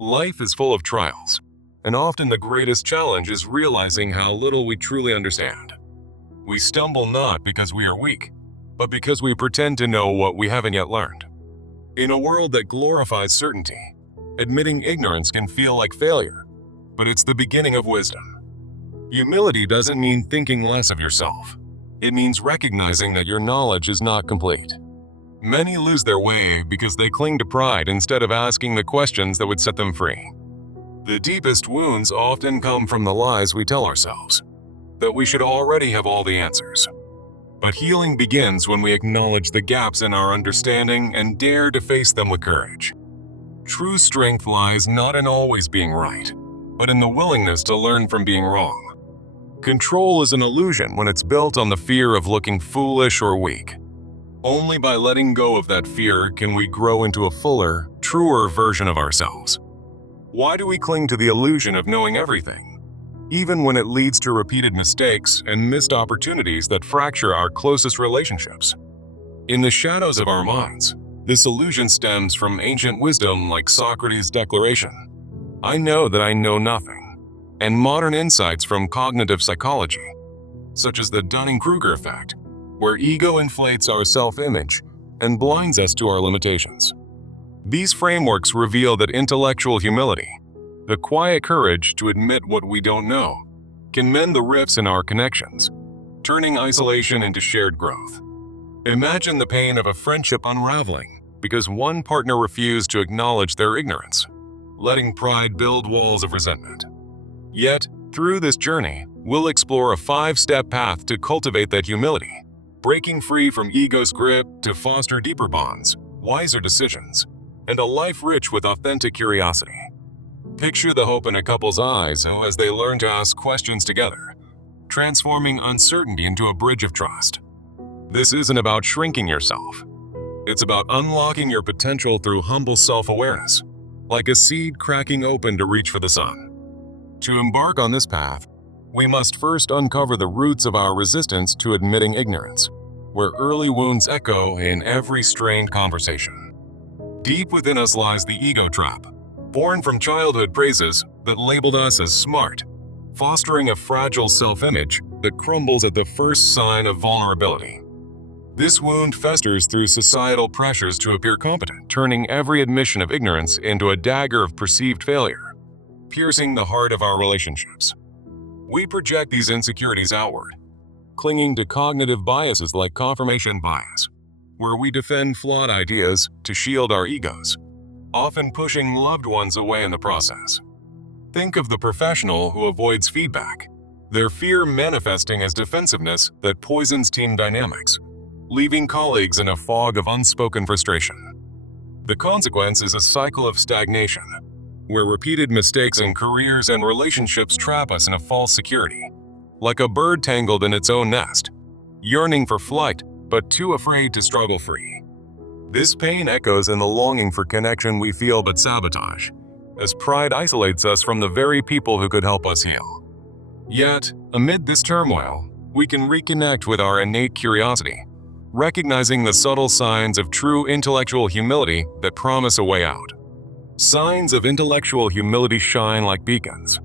Life is full of trials, and often the greatest challenge is realizing how little we truly understand. We stumble not because we are weak, but because we pretend to know what we haven't yet learned. In a world that glorifies certainty, admitting ignorance can feel like failure, but it's the beginning of wisdom. Humility doesn't mean thinking less of yourself. It means recognizing that your knowledge is not complete. Many lose their way because they cling to pride instead of asking the questions that would set them free. The deepest wounds often come from the lies we tell ourselves, that we should already have all the answers. But healing begins when we acknowledge the gaps in our understanding and dare to face them with courage. True strength lies not in always being right, but in the willingness to learn from being wrong. Control is an illusion when it's built on the fear of looking foolish or weak. Only by letting go of that fear can we grow into a fuller, truer version of ourselves. Why do we cling to the illusion of knowing everything, even when it leads to repeated mistakes and missed opportunities that fracture our closest relationships? In the shadows of our minds, this illusion stems from ancient wisdom like Socrates' declaration, "I know that I know nothing," and modern insights from cognitive psychology, such as the Dunning-Kruger effect, where ego inflates our self-image and blinds us to our limitations. These frameworks reveal that intellectual humility, the quiet courage to admit what we don't know, can mend the rifts in our connections, turning isolation into shared growth. Imagine the pain of a friendship unraveling because one partner refused to acknowledge their ignorance, letting pride build walls of resentment. Yet, through this journey, we'll explore a 5-step path to cultivate that humility, breaking free from ego's grip to foster deeper bonds, wiser decisions, and a life rich with authentic curiosity. Picture the hope in a couple's eyes as they learn to ask questions together, transforming uncertainty into a bridge of trust. This isn't about shrinking yourself. It's about unlocking your potential through humble self-awareness, like a seed cracking open to reach for the sun. To embark on this path, we must first uncover the roots of our resistance to admitting ignorance, where early wounds echo in every strained conversation. Deep within us lies the ego trap, born from childhood praises that labeled us as smart, fostering a fragile self-image that crumbles at the first sign of vulnerability. This wound festers through societal pressures to appear competent, turning every admission of ignorance into a dagger of perceived failure, piercing the heart of our relationships. We project these insecurities outward, clinging to cognitive biases like confirmation bias, where we defend flawed ideas to shield our egos, often pushing loved ones away in the process. Think of the professional who avoids feedback, their fear manifesting as defensiveness that poisons team dynamics, leaving colleagues in a fog of unspoken frustration. The consequence is a cycle of stagnation, where repeated mistakes in careers and relationships trap us in a false security, like a bird tangled in its own nest, yearning for flight but too afraid to struggle free. This pain echoes in the longing for connection we feel but sabotage, as pride isolates us from the very people who could help us heal. Yet, amid this turmoil, we can reconnect with our innate curiosity, recognizing the subtle signs of true intellectual humility that promise a way out. Signs of intellectual humility shine like beacons,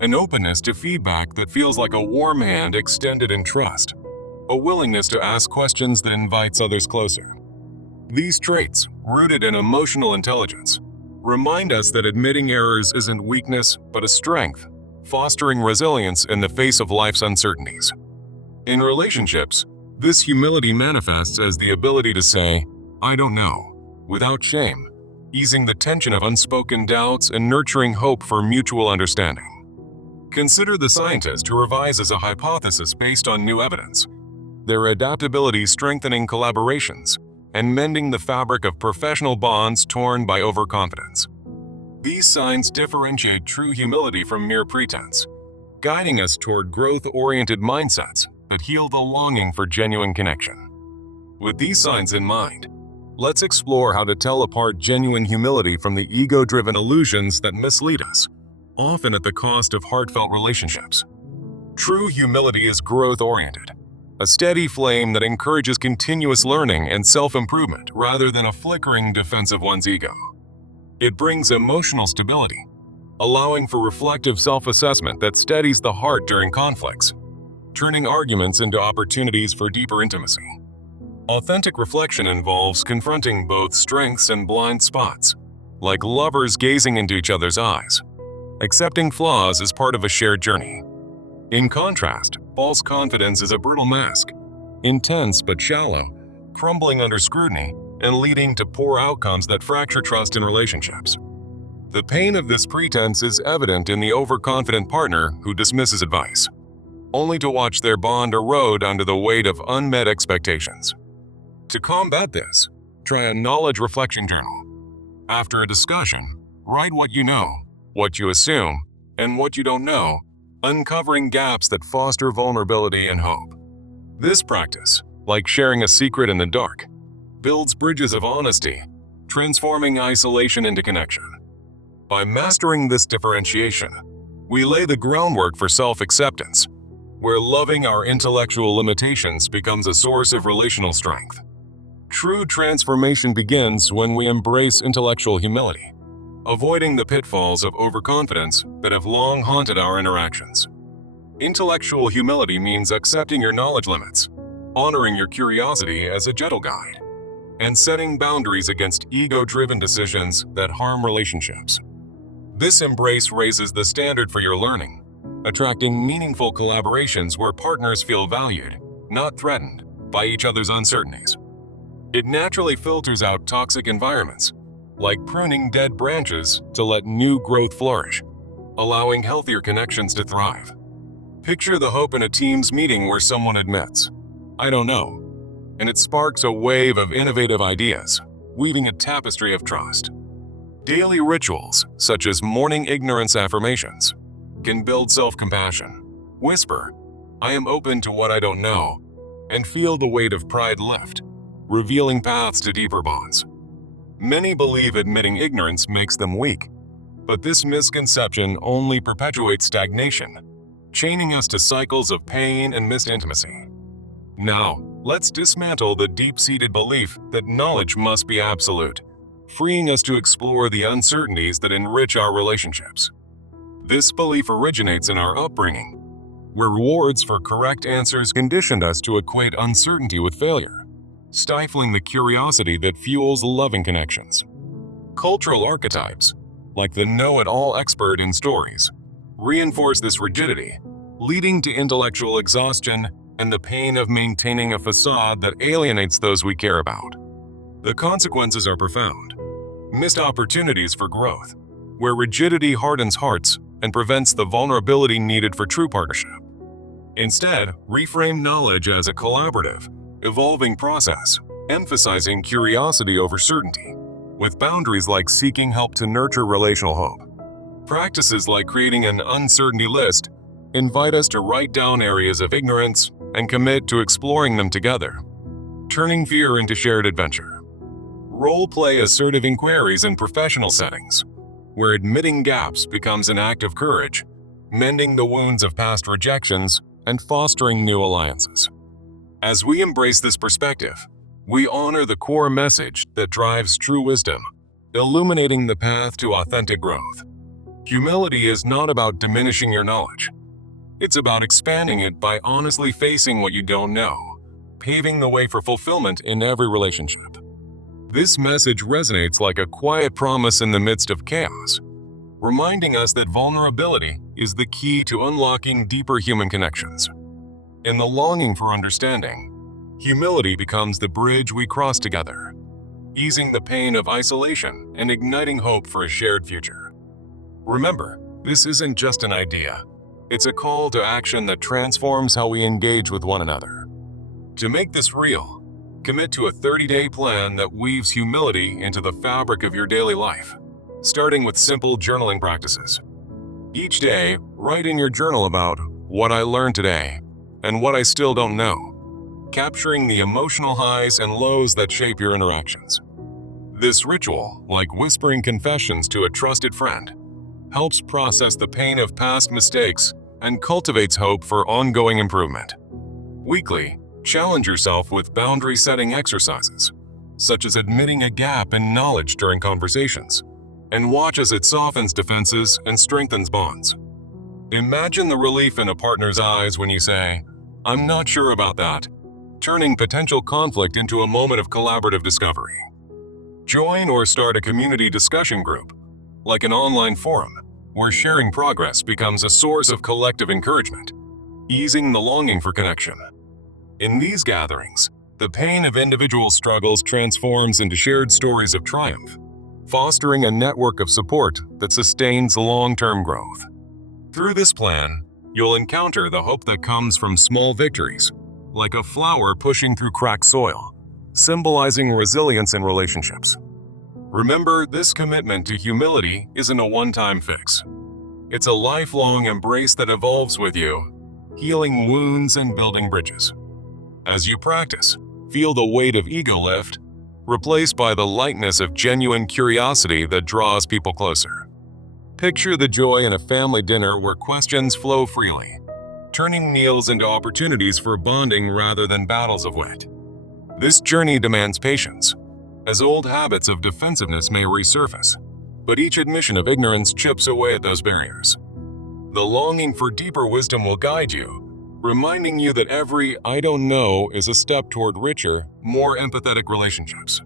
an openness to feedback that feels like a warm hand extended in trust, a willingness to ask questions that invites others closer. These traits, rooted in emotional intelligence, remind us that admitting errors isn't weakness but a strength, fostering resilience in the face of life's uncertainties. In relationships, this humility manifests as the ability to say, "I don't know," without shame, easing the tension of unspoken doubts and nurturing hope for mutual understanding. Consider the scientist who revises a hypothesis based on new evidence, their adaptability strengthening collaborations and mending the fabric of professional bonds torn by overconfidence. These signs differentiate true humility from mere pretense, guiding us toward growth-oriented mindsets that heal the longing for genuine connection. With these signs in mind, let's explore how to tell apart genuine humility from the ego-driven illusions that mislead us, often at the cost of heartfelt relationships. True humility is growth-oriented, a steady flame that encourages continuous learning and self-improvement rather than a flickering defense of one's ego. It brings emotional stability, allowing for reflective self-assessment that steadies the heart during conflicts, turning arguments into opportunities for deeper intimacy. Authentic reflection involves confronting both strengths and blind spots, like lovers gazing into each other's eyes. Accepting flaws is part of a shared journey. In contrast, false confidence is a brittle mask, intense but shallow, crumbling under scrutiny and leading to poor outcomes that fracture trust in relationships. The pain of this pretense is evident in the overconfident partner who dismisses advice, only to watch their bond erode under the weight of unmet expectations. To combat this, try a knowledge reflection journal. After a discussion, write what you know, what you assume, and what you don't know, uncovering gaps that foster vulnerability and hope. This practice, like sharing a secret in the dark, builds bridges of honesty, transforming isolation into connection. By mastering this differentiation, we lay the groundwork for self-acceptance, where loving our intellectual limitations becomes a source of relational strength. True transformation begins when we embrace intellectual humility, avoiding the pitfalls of overconfidence that have long haunted our interactions. Intellectual humility means accepting your knowledge limits, honoring your curiosity as a gentle guide, and setting boundaries against ego-driven decisions that harm relationships. This embrace raises the standard for your learning, attracting meaningful collaborations where partners feel valued, not threatened, by each other's uncertainties. It naturally filters out toxic environments, like pruning dead branches to let new growth flourish, allowing healthier connections to thrive. Picture the hope in a team's meeting where someone admits, "I don't know," and it sparks a wave of innovative ideas, weaving a tapestry of trust. Daily rituals, such as morning ignorance affirmations, can build self-compassion. Whisper, "I am open to what I don't know," and feel the weight of pride lift, revealing paths to deeper bonds. Many believe admitting ignorance makes them weak, but this misconception only perpetuates stagnation, chaining us to cycles of pain and missed intimacy. Now, let's dismantle the deep-seated belief that knowledge must be absolute, freeing us to explore the uncertainties that enrich our relationships. This belief originates in our upbringing, where rewards for correct answers conditioned us to equate uncertainty with failure, stifling the curiosity that fuels loving connections. Cultural archetypes, like the know-it-all expert in stories, reinforce this rigidity, leading to intellectual exhaustion and the pain of maintaining a facade that alienates those we care about. The consequences are profound. Missed opportunities for growth, where rigidity hardens hearts and prevents the vulnerability needed for true partnership. Instead, reframe knowledge as a collaborative, evolving process, emphasizing curiosity over certainty, with boundaries like seeking help to nurture relational hope. Practices like creating an uncertainty list invite us to write down areas of ignorance and commit to exploring them together, turning fear into shared adventure. Role-play assertive inquiries in professional settings, where admitting gaps becomes an act of courage, mending the wounds of past rejections and fostering new alliances. As we embrace this perspective, we honor the core message that drives true wisdom, illuminating the path to authentic growth. Humility is not about diminishing your knowledge. It's about expanding it by honestly facing what you don't know, paving the way for fulfillment in every relationship. This message resonates like a quiet promise in the midst of chaos, reminding us that vulnerability is the key to unlocking deeper human connections. In the longing for understanding, humility becomes the bridge we cross together, easing the pain of isolation and igniting hope for a shared future. Remember, this isn't just an idea. It's a call to action that transforms how we engage with one another. To make this real, commit to a 30-day plan that weaves humility into the fabric of your daily life, starting with simple journaling practices. Each day, write in your journal about what I learned today and what I still don't know, capturing the emotional highs and lows that shape your interactions. This ritual, like whispering confessions to a trusted friend, helps process the pain of past mistakes and cultivates hope for ongoing improvement. Weekly, challenge yourself with boundary-setting exercises, such as admitting a gap in knowledge during conversations and watch as it softens defenses and strengthens bonds. Imagine the relief in a partner's eyes when you say, "I'm not sure about that," turning potential conflict into a moment of collaborative discovery. Join or start a community discussion group, like an online forum, where sharing progress becomes a source of collective encouragement, easing the longing for connection. In these gatherings, the pain of individual struggles transforms into shared stories of triumph, fostering a network of support that sustains long-term growth. Through this plan, you'll encounter the hope that comes from small victories, like a flower pushing through cracked soil, symbolizing resilience in relationships. Remember, this commitment to humility isn't a one-time fix. It's a lifelong embrace that evolves with you, healing wounds and building bridges. As you practice, feel the weight of ego lift, replaced by the lightness of genuine curiosity that draws people closer. Picture the joy in a family dinner where questions flow freely, turning meals into opportunities for bonding rather than battles of wit. This journey demands patience, as old habits of defensiveness may resurface, but each admission of ignorance chips away at those barriers. The longing for deeper wisdom will guide you, reminding you that every "I don't know" is a step toward richer, more empathetic relationships.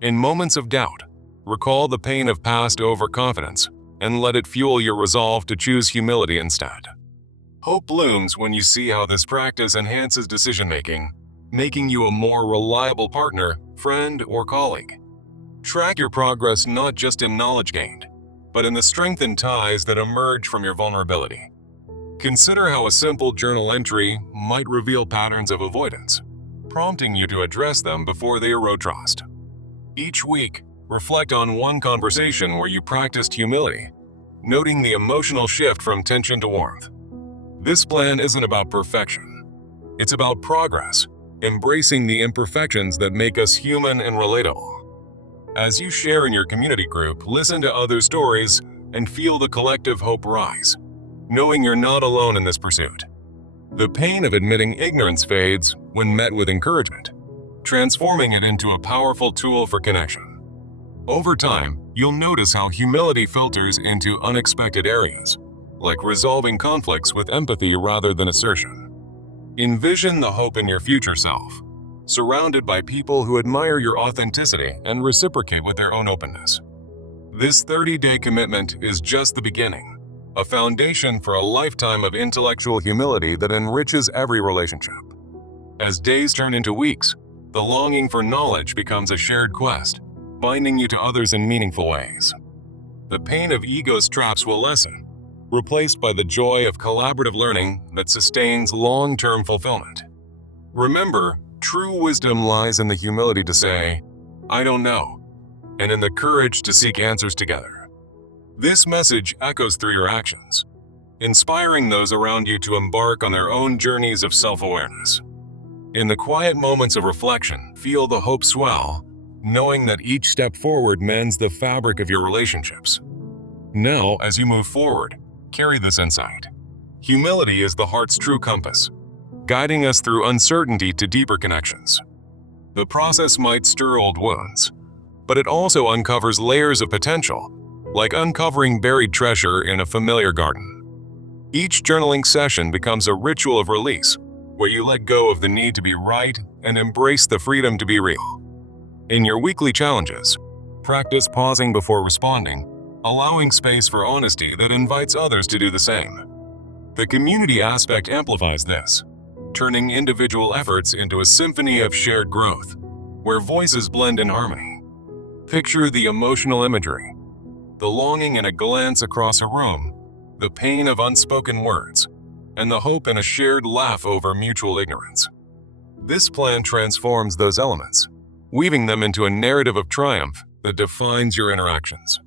In moments of doubt, recall the pain of past overconfidence and let it fuel your resolve to choose humility instead. Hope blooms when you see how this practice enhances decision-making, making you a more reliable partner, friend, or colleague. Track your progress not just in knowledge gained, but in the strengthened ties that emerge from your vulnerability. Consider how a simple journal entry might reveal patterns of avoidance, prompting you to address them before they erode trust. Each week, reflect on one conversation where you practiced humility, noting the emotional shift from tension to warmth. This plan isn't about perfection. It's about progress, embracing the imperfections that make us human and relatable. As you share in your community group, listen to others' stories and feel the collective hope rise, knowing you're not alone in this pursuit. The pain of admitting ignorance fades when met with encouragement, transforming it into a powerful tool for connection. Over time, you'll notice how humility filters into unexpected areas, like resolving conflicts with empathy rather than assertion. Envision the hope in your future self, surrounded by people who admire your authenticity and reciprocate with their own openness. This 30-day commitment is just the beginning, a foundation for a lifetime of intellectual humility that enriches every relationship. As days turn into weeks, the longing for knowledge becomes a shared quest, binding you to others in meaningful ways. The pain of ego's traps will lessen, replaced by the joy of collaborative learning that sustains long-term fulfillment. Remember, true wisdom lies in the humility to say, "I don't know," and in the courage to seek answers together. This message echoes through your actions, inspiring those around you to embark on their own journeys of self-awareness. In the quiet moments of reflection, feel the hope swell, knowing that each step forward mends the fabric of your relationships. Now, as you move forward, carry this insight. Humility is the heart's true compass, guiding us through uncertainty to deeper connections. The process might stir old wounds, but it also uncovers layers of potential, like uncovering buried treasure in a familiar garden. Each journaling session becomes a ritual of release, where you let go of the need to be right and embrace the freedom to be real. In your weekly challenges, practice pausing before responding, allowing space for honesty that invites others to do the same. The community aspect amplifies this, turning individual efforts into a symphony of shared growth, where voices blend in harmony. Picture the emotional imagery, the longing in a glance across a room, the pain of unspoken words, and the hope in a shared laugh over mutual ignorance. This plan transforms those elements, weaving them into a narrative of triumph that defines your interactions.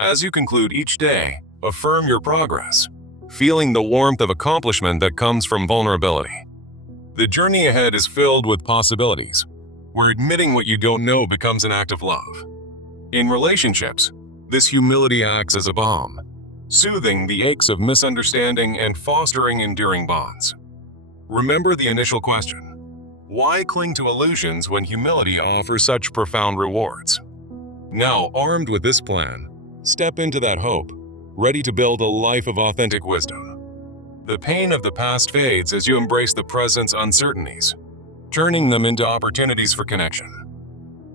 As you conclude each day, affirm your progress, feeling the warmth of accomplishment that comes from vulnerability. The journey ahead is filled with possibilities, where admitting what you don't know becomes an act of love. In relationships, this humility acts as a balm, soothing the aches of misunderstanding and fostering enduring bonds. Remember the initial question: why cling to illusions when humility offers such profound rewards? Now, armed with this plan, Step into that hope, ready to build a life of authentic wisdom. The pain of the past fades as you embrace the present's uncertainties, turning them into opportunities for connection.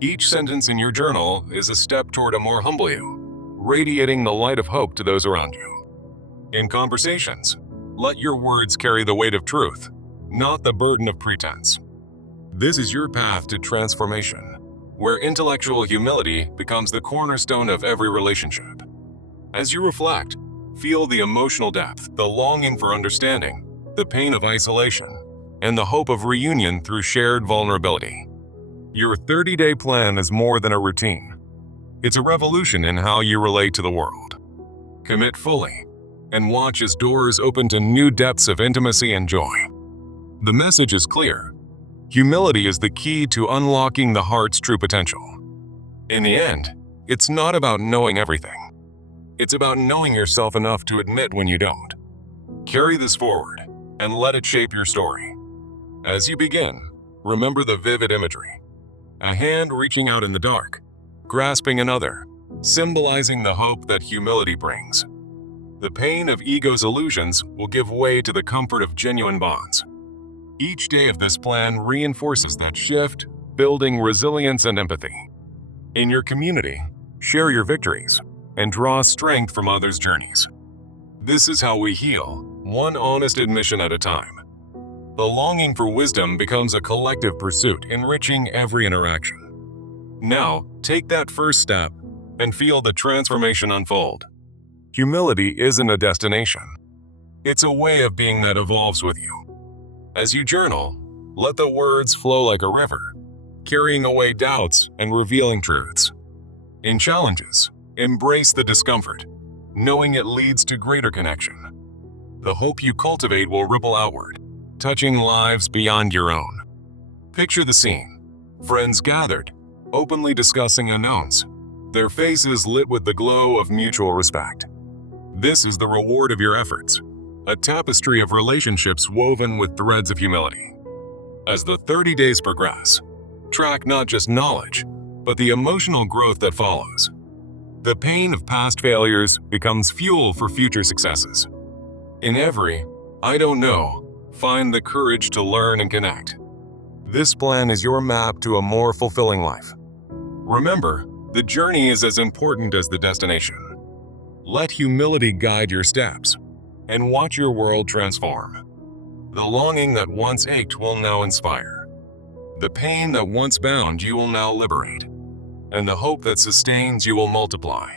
Each sentence in your journal is a step toward a more humble you, radiating the light of hope to those around you. In conversations, let your words carry the weight of truth, not the burden of pretense. This is your path to transformation, where intellectual humility becomes the cornerstone of every relationship. As you reflect, feel the emotional depth, the longing for understanding, the pain of isolation, and the hope of reunion through shared vulnerability. Your 30-day plan is more than a routine. It's a revolution in how you relate to the world. Commit fully, and watch as doors open to new depths of intimacy and joy. The message is clear. Humility is the key to unlocking the heart's true potential. In the end, it's not about knowing everything. It's about knowing yourself enough to admit when you don't. Carry this forward and let it shape your story. As you begin, remember the vivid imagery. A hand reaching out in the dark, grasping another, symbolizing the hope that humility brings. The pain of ego's illusions will give way to the comfort of genuine bonds. Each day of this plan reinforces that shift, building resilience and empathy. In your community, share your victories and draw strength from others' journeys. This is how we heal, one honest admission at a time. The longing for wisdom becomes a collective pursuit, enriching every interaction. Now, take that first step and feel the transformation unfold. Humility isn't a destination. It's a way of being that evolves with you. As you journal, let the words flow like a river, carrying away doubts and revealing truths. In challenges, embrace the discomfort, knowing it leads to greater connection. The hope you cultivate will ripple outward, touching lives beyond your own. Picture the scene. Friends gathered, openly discussing unknowns, their faces lit with the glow of mutual respect. This is the reward of your efforts, a tapestry of relationships woven with threads of humility. As the 30 days progress, track not just knowledge, but the emotional growth that follows. The pain of past failures becomes fuel for future successes. In every "I don't know," find the courage to learn and connect. This plan is your map to a more fulfilling life. Remember, the journey is as important as the destination. Let humility guide your steps, and watch your world transform. The longing that once ached will now inspire. The pain that once bound you will now liberate. And the hope that sustains you will multiply.